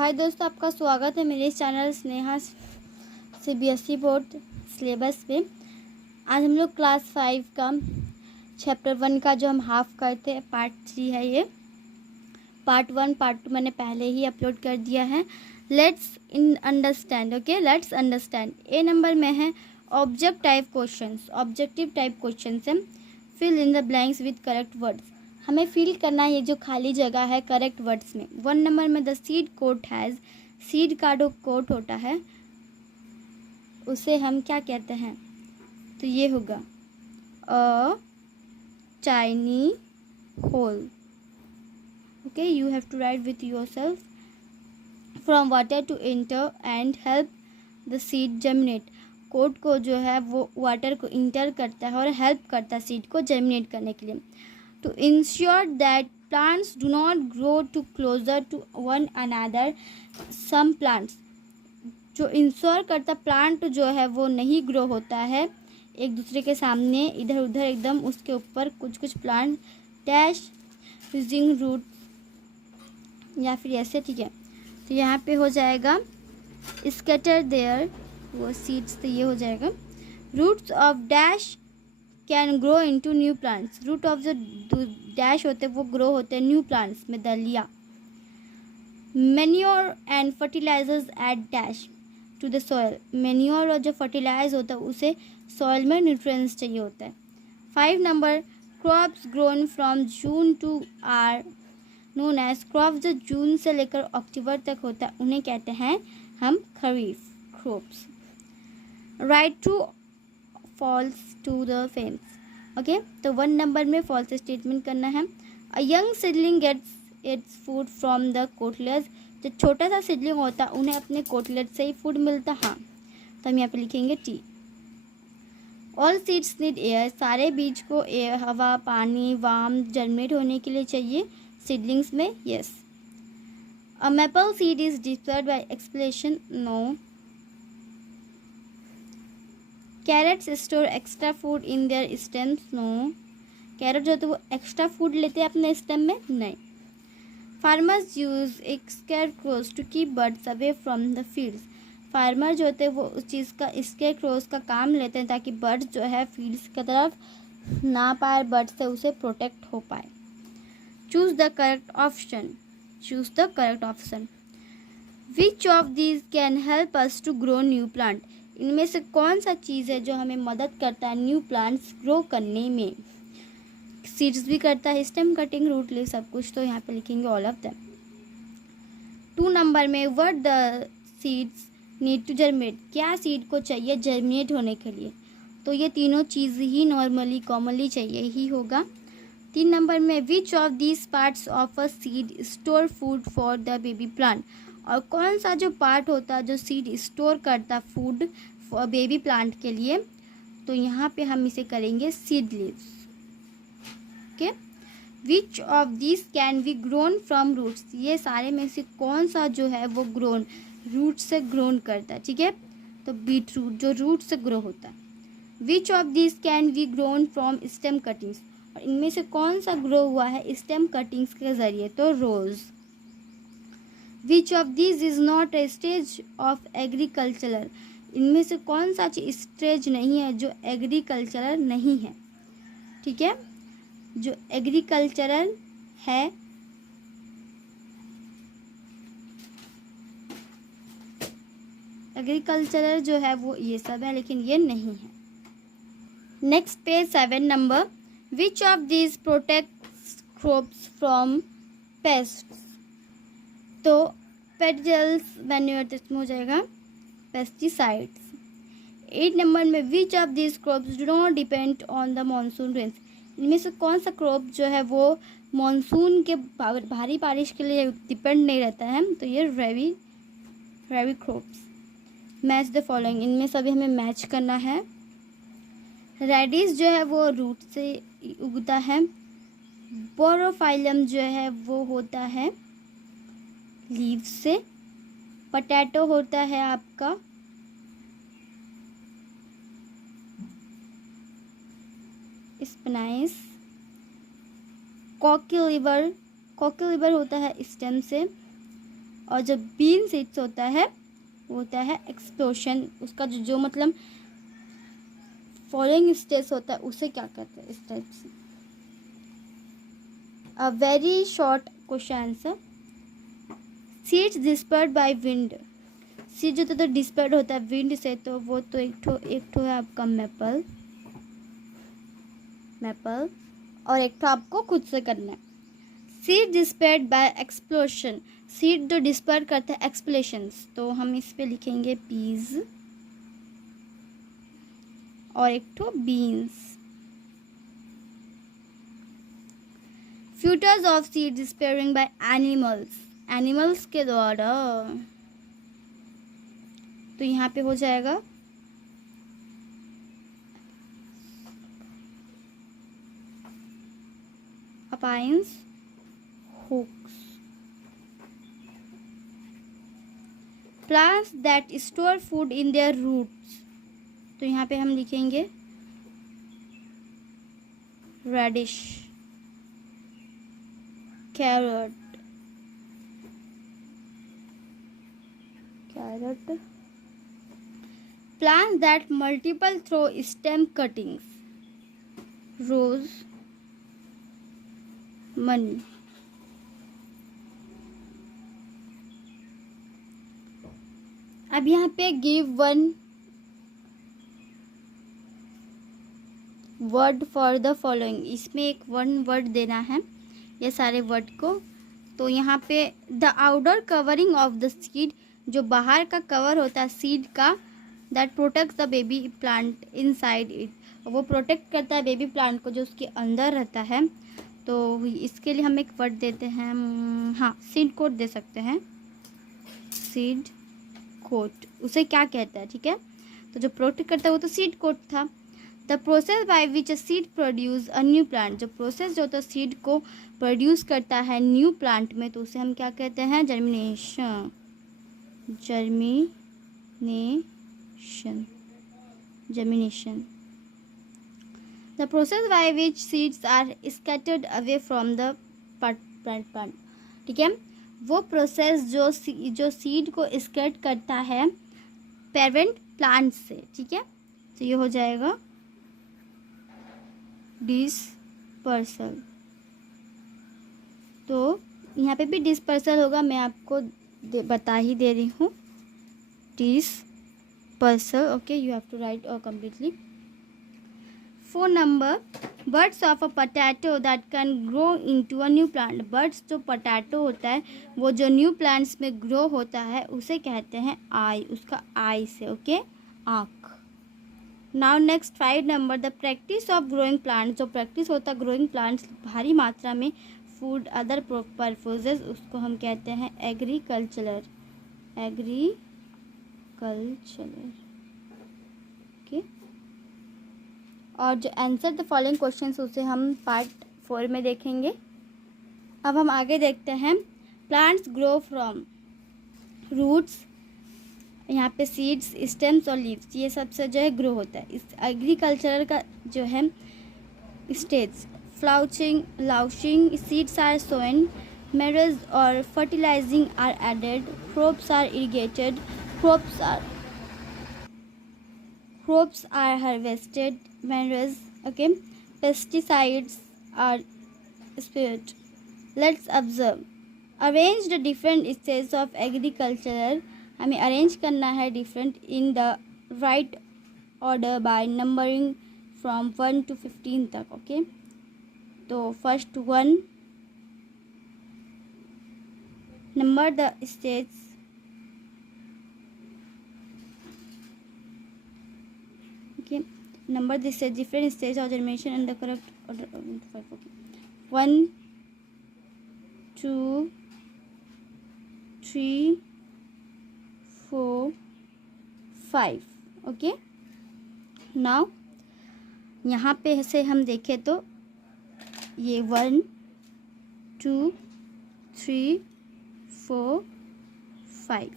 हाय दोस्तों, आपका स्वागत है मेरे channel Sneha CBSE board syllabus पे। आज हम लोग क्लास 5 का चैप्टर 1 का जो हम हाफ करते हैं पार्ट 3 है। ये पार्ट 1 पार्ट 2 मैंने पहले ही अपलोड कर दिया है। Let's understand. Okay, let's understand. A number में है ऑब्जेक्टिव टाइप क्वेश्चन है। Fill in the blanks with correct words. हमें फिल करना है ये जो खाली जगह है करेक्ट वर्ड्स में। 1 नंबर में the seed coat has, seed का जो कोट होता है उसे हम क्या कहते हैं, तो ये होगा a tiny hole. Okay, you have to write with yourself. From water to enter and help the seed germinate. Coat को जो है वो वाटर को इंटर करता है और हेल्प करता है सीड को जर्मिनेट करने के लिए। To ensure that plants do not grow too closer to one another, some plants जो इंश्योर करता प्लांट जो है वो नहीं ग्रो होता है एक दूसरे के सामने इधर उधर एकदम, उसके ऊपर कुछ प्लांट डैश यूजिंग रूट या फिर ऐसे, ठीक है। तो यहाँ पे हो जाएगा स्कैटर देयर वो सीड्स, तो ये हो जाएगा roots of dash can grow into new plants. Root of जो डैश होते हैं वो ग्रो होते हैं न्यू प्लांट्स में, dahlia. Manure and fertilizers at dash to the soil. Manure और जो फर्टिलाइज होता है उसे सॉइल में न्यूट्रिएंट्स चाहिए होता है। 5 number crops grown from June to are known as crops. जो जून से लेकर अक्टूबर तक होता है उन्हें कहते हैं हम kharif crops. Right to false to the fence. Okay, तो 1 नंबर में फॉल्स स्टेटमेंट करना है। A young seedling gets its food from the cotyledons. जो छोटा सा सीडलिंग होता है उन्हें अपने कोटलेट से ही फूड मिलता है। हाँ, तो हम यहाँ पे लिखेंगे T. All seeds need air. सारे बीज को एयर, हवा, पानी, वार्म जर्मिनेट होने के लिए चाहिए सीडलिंग्स में। Yes. A maple seed is disturb by explosion. No. Carrots store extra food in their stems. No. Carrot जो होते हैं वो एक्स्ट्रा फूड लेते हैं अपने स्टेम में। नहीं। Farmers use scarecrows to keep birds away from the fields. Farmer जो होते हैं वो उस चीज़ का स्केरक्रोज का काम लेते हैं ताकि बर्ड्स जो है फील्ड्स की तरफ ना पाए, बर्ड्स से उसे प्रोटेक्ट हो पाए। Choose the correct option. Which of these can help us to grow new plant. इनमें से कौन सा चीज़ है जो हमें मदद करता है न्यू प्लांट्स ग्रो करने में। सीड्स भी करता है, स्टेम कटिंग, रूट लीव, सब कुछ। तो यहाँ पे लिखेंगे ऑल ऑफ देम। 2 नंबर में what the seeds need to germinate. क्या सीड को चाहिए जर्मिनेट होने के लिए, तो ये तीनों चीज़ ही नॉर्मली कॉमनली चाहिए ही होगा। 3 नंबर में which of these parts of a seed store food for the baby plant. और कौन सा जो पार्ट होता है जो सीड स्टोर करता फूड बेबी प्लांट के लिए, तो यहाँ पे हम इसे करेंगे seed leaves. Okay. Which of this can be grown from roots. ये सारे में से कौन सा जो है वो ग्रोन रूट से ग्रोन करता है, ठीक है। तो बीट रूट जो रूट से ग्रो होता है। विच of this can be grown from stem cuttings. और इनमें से कौन सा ग्रो हुआ है स्टेम कटिंग्स के जरिए, तो rose. Which of this is not a stage of agricultural. इनमें से कौन सा स्टेज नहीं है जो एग्रीकल्चरल नहीं है, ठीक है। जो एग्रीकल्चरल है एग्रीकल्चरल जो है वो ये सब है, लेकिन ये नहीं है। Next page 7 number. Which of these protects crops from pests. तो पेडिल्स मैन्योर इसमें हो जाएगा पेस्टिसाइड्स। 8 नंबर में which of these crops do not depend on the monsoon rains. इनमें से कौन सा क्रॉप जो है वो मानसून के भारी बारिश के लिए डिपेंड नहीं रहता है, तो ये रबी क्रॉप्स। Match the following. इनमें सभी हमें मैच करना है। रेडिश जो है वो रूट से उगता है। बोरोफाइलम जो है वो होता है लीव से। पोटैटो होता है आपका स्पिनाइस। कॉकी लिवर होता है स्टेम से। और जब बीन सीड्स होता है वो होता है एक्सप्लोशन। उसका जो मतलब फॉलोइंग स्टेज होता है उसे क्या कहते हैं, इस टाइप से। A very short question answer. Seeds dispersed by wind. Seed जो तो डिस्पर्ड होता है विंड से, तो वो तो एक ठो है आपका मैपल, और एक ठो आपको खुद से करना है। Seed dispersed by explosion. Seed जो डिस्पर्ड करते हैं एक्सप्लेशंस, तो हम इस पे लिखेंगे पीज और एक ठो beans. Features of seed dispersing by animals. Animals के द्वारा, तो यहाँ पे हो जाएगा spines hooks. Plants that store food in their roots, तो यहाँ पे हम लिखेंगे radish, carrot, plants that multiple through stem cuttings, rose, money। अब यहाँ पे give one word for the following. इसमें एक वन वर्ड देना है ये सारे वर्ड को। तो यहाँ पे the outdoor covering of the seed, जो बाहर का कवर होता है सीड का, that protects the baby plant inside it, वो प्रोटेक्ट करता है बेबी प्लांट को जो उसके अंदर रहता है। तो इसके लिए हम एक वर्ड देते हैं, हाँ सीड कोट दे सकते हैं, सीड कोट। उसे क्या कहता है, ठीक है। तो जो प्रोटेक्ट करता है वो तो सीड कोट था। The process by which a seed produce a new plant, जो प्रोसेस जो होता है सीड को प्रोड्यूस करता है न्यू प्लांट में, तो उसे हम क्या कहते हैं, germination. The process by which seeds are scattered away from the plant, ठीक है। वो प्रोसेस जो सीड को स्कैट करता है पेरेंट प्लांट से, ठीक है। तो ये हो जाएगा डिस्पर्सल। तो यहाँ पे भी डिस्पर्सल होगा, मैं आपको बता ही दे रही हूँ, dispersal. Okay, you have to write completely. 4 number, buds of a potato that can grow into a new plant. Buds जो पोटैटो होता है वो जो न्यू प्लांट्स में ग्रो होता है उसे कहते हैं आई, उसका आई से, ओके, आँख। Now next 5 number, the practice of growing plants. जो प्रैक्टिस होता है ग्रोइंग प्लांट्स भारी मात्रा में फूड अदर पर्पसेस, उसको हम कहते हैं एग्रीकल्चरल, ओके। और जो आंसर द फॉलोइंग क्वेश्चंस उसे हम पार्ट 4 में देखेंगे। अब हम आगे देखते हैं, प्लांट्स ग्रो फ्रॉम रूट्स, यहाँ पे सीड्स, स्टेम्स और लीव्स, ये सबसे जो है ग्रो होता है। इस एग्रीकल्चरल का जो है stage, ploughing, seeds are sown, manuring और fertilising are added, crops are irrigated, crops are harvested, manuring, okay, pesticides are spread. Let's observe, arrange the different stage of agricultural. हमें अरेंज करना है different in the right order by numbering from 1 to 15 तक, okay. तो first 1, number the stage, okay, number the stage, different stage of germination and the correct order, okay. 1 2 3 4 5, okay. Now यहाँ पे से हम देखें तो ये 1 2 3 4 5,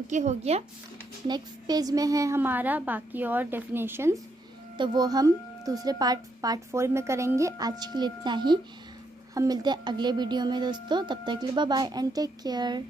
ओके, हो गया। नेक्स्ट पेज में है हमारा बाकी और डेफिनेशंस, तो वो हम दूसरे पार्ट 4 में करेंगे। आज के लिए इतना ही, हम मिलते हैं अगले वीडियो में दोस्तों, तब तक के लिए bye bye and take care.